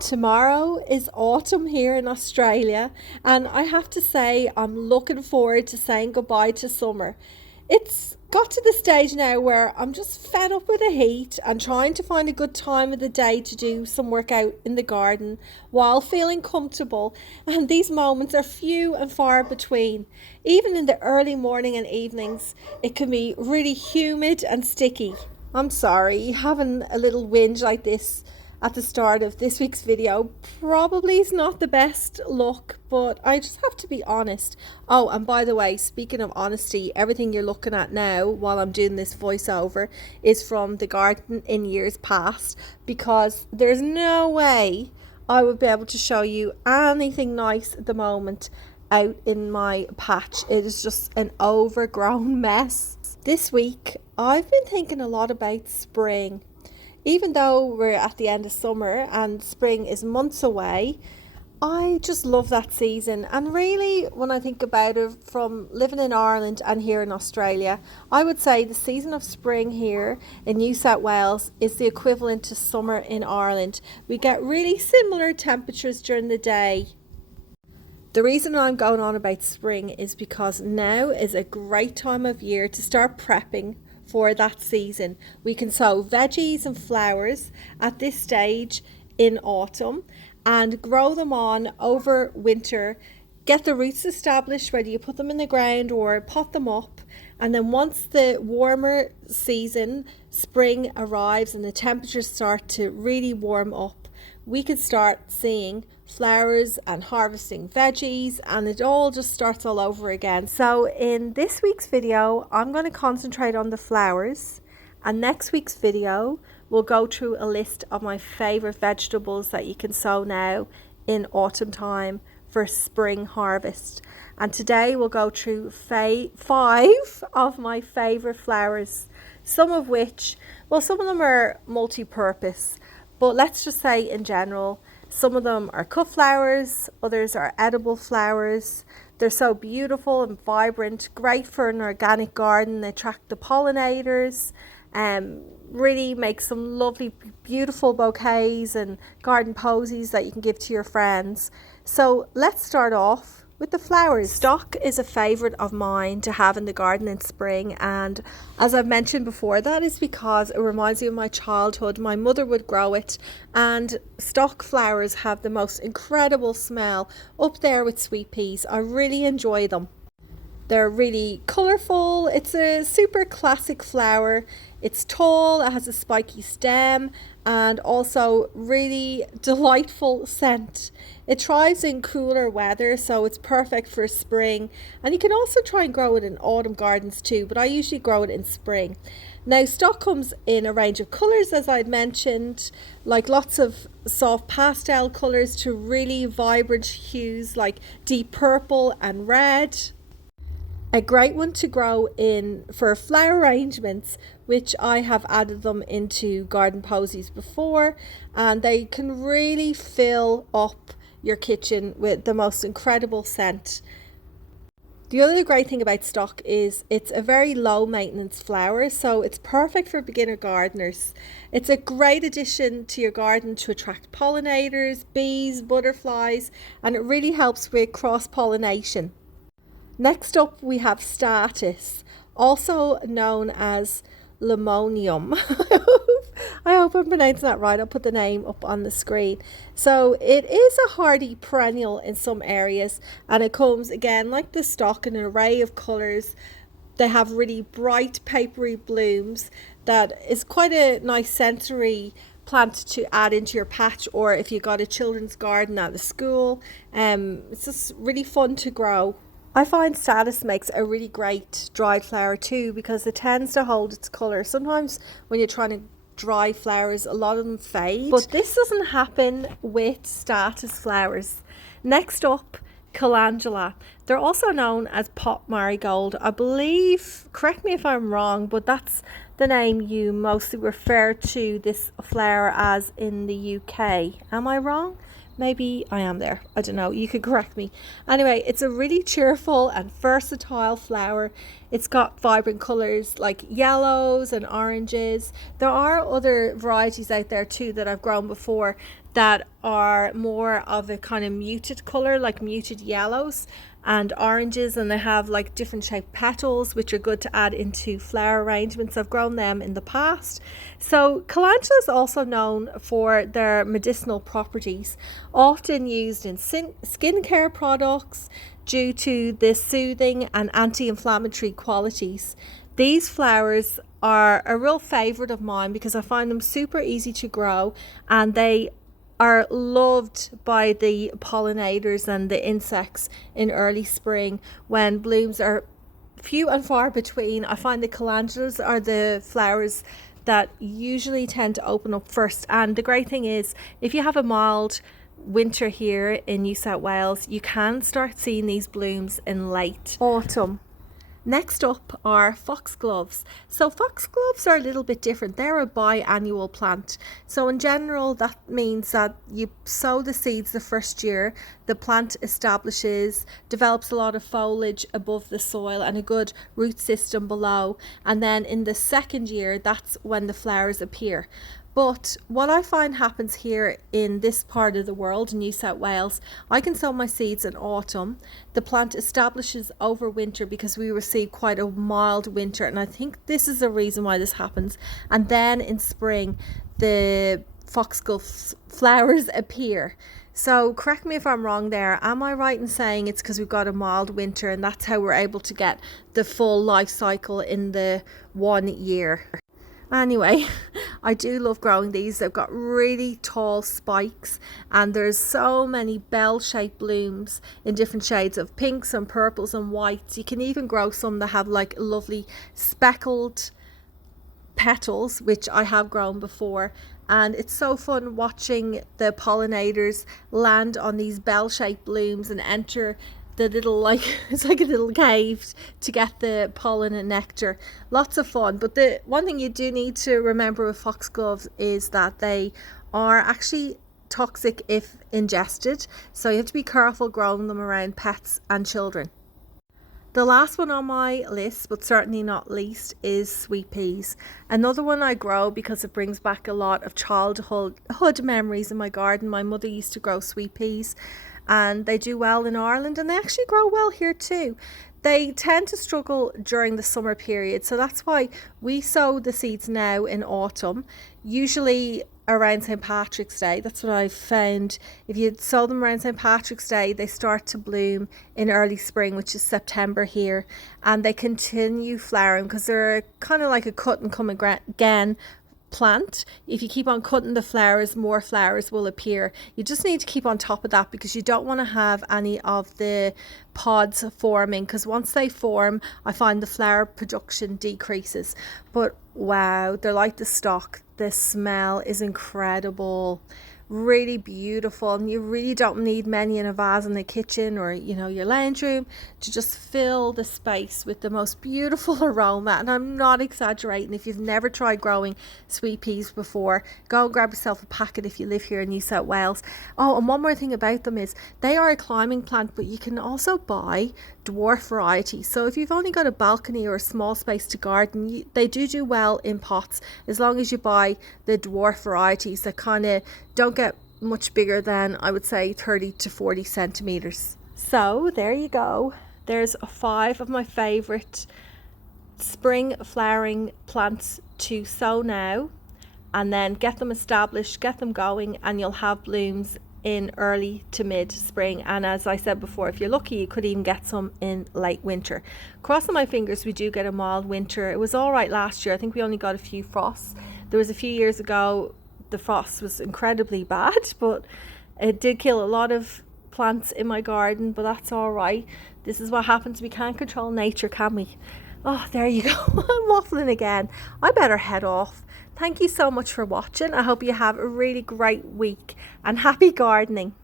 Tomorrow is autumn here in Australia, and I have to say, I'm looking forward to saying goodbye to summer. It's got to the stage now where I'm just fed up with the heat and trying to find a good time of the day to do some work out in the garden while feeling comfortable. And these moments are few and far between. Even in the early morning and evenings, it can be really humid and sticky. I'm sorry, having a little whinge like this at the start of this week's video probably is not the best look, but I just have to be honest. Oh, and by the way, speaking of honesty, everything you're looking at now while I'm doing this voiceover is from the garden in years past, because there's no way I would be able to show you anything nice at the moment out in my patch. It is just an overgrown mess. This week I've been thinking a lot about spring. Even though we're at the end of summer and spring is months away, I just love that season. And really, when I think about it, from living in Ireland and here in Australia, I would say the season of spring here in New South Wales is the equivalent to summer in Ireland. We get really similar temperatures during the day. The reason I'm going on about spring is because now is a great time of year to start prepping for that season. We can sow veggies and flowers at this stage in autumn and grow them on over winter. Get the roots established, whether you put them in the ground or pot them up. And then once the warmer season, spring, arrives and the temperatures start to really warm up, we can start seeing flowers and harvesting veggies, and it all just starts all over again. So in this week's video, I'm going to concentrate on the flowers, and next week's video we'll go through a list of my favorite vegetables that you can sow now in autumn time for spring harvest. And today we'll go through 5 of my favorite flowers, some of which, well, some of them are multi-purpose, but let's just say in general, some of them are cut flowers, others are edible flowers. They're so beautiful and vibrant, great for an organic garden. They attract the pollinators, really make some lovely, beautiful bouquets and garden posies that you can give to your friends. So let's start off with the flowers. Stock is a favourite of mine to have in the garden in spring, and as I've mentioned before, that is because it reminds me of my childhood. My mother would grow it, and stock flowers have the most incredible smell, up there with sweet peas. I really enjoy them. They're really colourful. It's a super classic flower. It's tall, it has a spiky stem, and also really delightful scent. It thrives in cooler weather, so it's perfect for spring. And you can also try and grow it in autumn gardens too, but I usually grow it in spring. Now, stock comes in a range of colours, as I'd mentioned, like lots of soft pastel colours to really vibrant hues like deep purple and red. A great one to grow in for flower arrangements, which I have added them into garden posies before, and they can really fill up your kitchen with the most incredible scent. The other great thing about stock is it's a very low maintenance flower, so it's perfect for beginner gardeners. It's a great addition to your garden to attract pollinators, bees, butterflies, and it really helps with cross pollination. Next up we have statice, also known as limonium. I hope I'm pronouncing that right. I'll put the name up on the screen. So it is a hardy perennial in some areas, and it comes again like the stock in an array of colours. They have really bright papery blooms that is quite a nice sensory plant to add into your patch, or if you got a children's garden at the school. It's just really fun to grow. I find statice makes a really great dried flower too, because it tends to hold its colour. Sometimes when you're trying to dry flowers, a lot of them fade, but this doesn't happen with statice flowers. Next up, calendula. They're also known as pot marigold. I believe, correct me if I'm wrong, but that's the name you mostly refer to this flower as in the UK. Am I wrong? Maybe I am there. I don't know. You could correct me. Anyway, it's a really cheerful and versatile flower. It's got vibrant colours like yellows and oranges. There are other varieties out there too that I've grown before that are more of a kind of muted color, like muted yellows and oranges, and they have like different shaped petals, which are good to add into flower arrangements. I've grown them in the past. So calendula is also known for their medicinal properties, often used in skincare products due to the soothing and anti-inflammatory qualities. These flowers are a real favorite of mine because I find them super easy to grow, and they are loved by the pollinators and the insects in early spring when blooms are few and far between. I find the calendulas are the flowers that usually tend to open up first. And the great thing is, if you have a mild winter here in New South Wales, you can start seeing these blooms in late autumn. Next up are foxgloves. So foxgloves are a little bit different. They're a biannual plant. So in general, that means that you sow the seeds the first year, the plant establishes, develops a lot of foliage above the soil and a good root system below. And then in the second year, that's when the flowers appear. But what I find happens here in this part of the world, New South Wales, I can sow my seeds in autumn. The plant establishes over winter because we receive quite a mild winter, and I think this is the reason why this happens. And then in spring, the foxglove flowers appear. So correct me if I'm wrong there. Am I right in saying it's because we've got a mild winter and that's how we're able to get the full life cycle in the 1 year? Anyway, I do love growing these. They've got really tall spikes and there's so many bell-shaped blooms in different shades of pinks and purples and whites. You can even grow some that have like lovely speckled petals, which I have grown before. And it's so fun watching the pollinators land on these bell-shaped blooms and enter the little, like, it's like a little cave to get the pollen and nectar. Lots of fun. But the one thing you do need to remember with foxgloves is that they are actually toxic if ingested, so you have to be careful growing them around pets and children. The last one on my list, but certainly not least, is sweet peas. Another one I grow because it brings back a lot of childhood memories in my garden. My mother used to grow sweet peas and they do well in Ireland, and they actually grow well here too. They tend to struggle during the summer period, so that's why we sow the seeds now in autumn, usually around St. Patrick's Day. That's what I've found. If you sow them around St. Patrick's Day, they start to bloom in early spring, which is September here, and they continue flowering because they're kind of like a cut and come again plant. If you keep on cutting the flowers, more flowers will appear. You just need to keep on top of that because you don't want to have any of the pods forming, because once they form, I find the flower production decreases. But wow, they're like the stock. The smell is incredible, really beautiful, and you really don't need many in a vase in the kitchen or your lounge room to just fill the space with the most beautiful aroma. And I'm not exaggerating. If you've never tried growing sweet peas before, go and grab yourself a packet if you live here in New South Wales. Oh, and one more thing about them is they are a climbing plant, but you can also buy dwarf varieties. So if you've only got a balcony or a small space to garden, they do well in pots, as long as you buy the dwarf varieties that kind of don't get much bigger than, I would say, 30 to 40 centimeters. So there you go. There's 5 of my favorite spring flowering plants to sow now, and then get them established, get them going, and you'll have blooms in early to mid spring. And as I said before, if you're lucky, you could even get some in late winter. Crossing my fingers we do get a mild winter. It was all right last year. I think we only got a few frosts. There was a few years ago the frost was incredibly bad, but it did kill a lot of plants in my garden, but that's all right. This is what happens. We can't control nature, can we? Oh, there you go. I'm waffling again. I better head off. Thank you so much for watching. I hope you have a really great week and happy gardening.